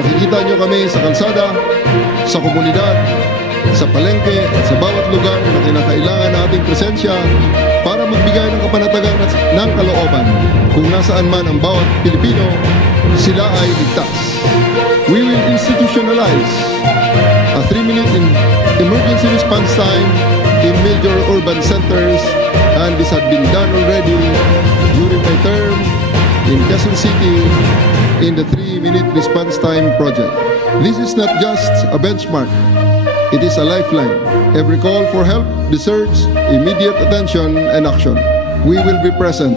Makikita nyo kami sa kalsada, sa komunidad, sa palengke at sa bawat lugar na kinakailangan na ating presensya para magbigay ng kapanatagan at ng kalooban kung nasaan man ang bawat Pilipino, sila ay ligtas. We will institutionalize a 3-minute emergency response time in major urban centers, and this had been done already during my term in Quezon City in the 3-minute response time project. This is not just a benchmark, it is a lifeline. Every call for help deserves immediate attention and action. We will be present.